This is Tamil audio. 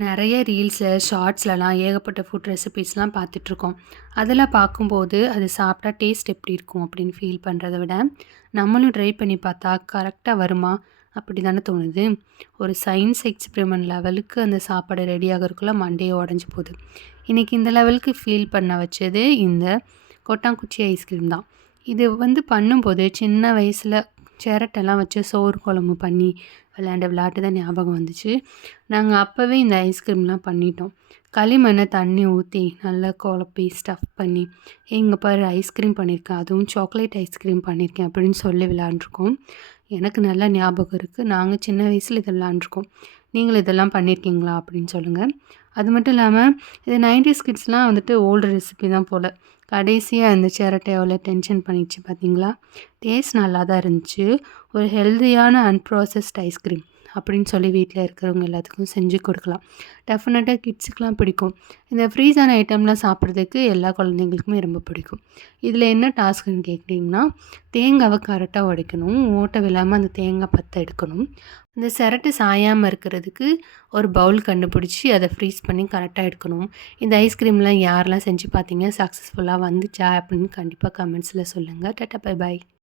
நெறைய ரீல்ஸு, ஷார்ட்ஸ்லலாம் ஏகப்பட்ட ஃபுட் ரெசிபீஸ்லாம் பார்த்துட்ருக்கோம். அதெல்லாம் பார்க்கும்போது, அது சாப்பிட்டா டேஸ்ட் எப்படி இருக்கும் அப்படின்னு ஃபீல் பண்றத விட, நம்மளும் ட்ரை பண்ணி பார்த்தா கரெக்ட்டா வருமா? அப்படி தானே தோணுது. ஒரு சயின்ஸ் எக்ஸ்பெரிமெண்ட் லெவலுக்கு அந்த சாப்பாடு ரெடி ஆகறதுக்குள்ள மண்டையே உடைஞ்சு போகுது. இன்னைக்கு இந்த லெவலுக்கு ஃபீல் பண்ண வச்சது இந்த கொட்டாங்குச்சி ஐஸ்கிரீம் தான். இது பண்ணும்போது சின்ன வயசுல சிரட்டெல்லாம் வச்சு சோறு குழம்பு பண்ணி விளையாண்ட விளையாட்டு தான் ஞாபகம் வந்துச்சு. நாங்க அப்பவே இந்த ஐஸ்கிரீம்லாம் பண்ணிட்டோம். களிமண்ண தண்ணி ஊத்தி நல்லா குழப்பி ஸ்டஃப் பண்ணி, "இங்க பாரு ஐஸ்கிரீம் பண்ணியிருக்கேன். அதுவும் சாக்லேட் ஐஸ்கிரீம் பண்ணியிருக்கேன்" அப்படின்னு சொல்லி விளையாண்டுருக்கோம். எனக்கு நல்லா ஞாபகம் இருக்கு. நாங்க சின்ன வயசுல இத விளையாண்டுருக்கோம். நீங்களும் இதெல்லாம் பண்ணியிருக்கீங்களா? அப்படின்னு சொல்லுங்க. அது மட்டும் இல்லாம, இது 90ஸ் கிட்ஸ்லாம் ஓல்டு ரெசிபி தான் போல. கடைசியா அந்த சிரட்டை எவ்வளோ டென்ஷன் பண்ணிடுச்சு பார்த்தீங்களா? டேஸ்ட் நல்லா தான் இருந்துச்சு. ஒரு ஹெல்தியான அன்ப்ராசஸ்ட் ஐஸ்கிரீம் அப்படின்னு சொல்லி வீட்ல இருக்கிறவங்க எல்லாத்துக்கும் செஞ்சு கொடுக்கலாம். டெஃபினட்டா கிட்ஸுக்குலாம் பிடிக்கும். இந்த ஃப்ரீஸ் ஆன ஐட்டம்லாம் சாப்பிட்றதுக்கு எல்லா குழந்தைங்களுக்குமே ரொம்ப பிடிக்கும். இதில என்ன டாஸ்க்குன்னு கேட்டிங்கன்னா, தேங்காவ கரெக்ட்டா உடைக்கணும். ஓட்டை விழாம அந்த தேங்காய் பத்த எடுக்கணும். அந்த சிரட்டு சாயாம இருக்கிறதுக்கு ஒரு பவுல் கண்டுபிடிச்சு, அத ஃப்ரீஸ் பண்ணி கரெக்ட்டா எடுக்கணும். இந்த ஐஸ்கிரீம்லாம் யாரெல்லாம் செஞ்சு பார்த்தீங்க? சக்ஸஸ்ஃபுல்லா வந்துச்சா? அப்படின்னு கண்டிப்பா கமெண்ட்ஸ்ல சொல்லுங்க. Tata bye bye.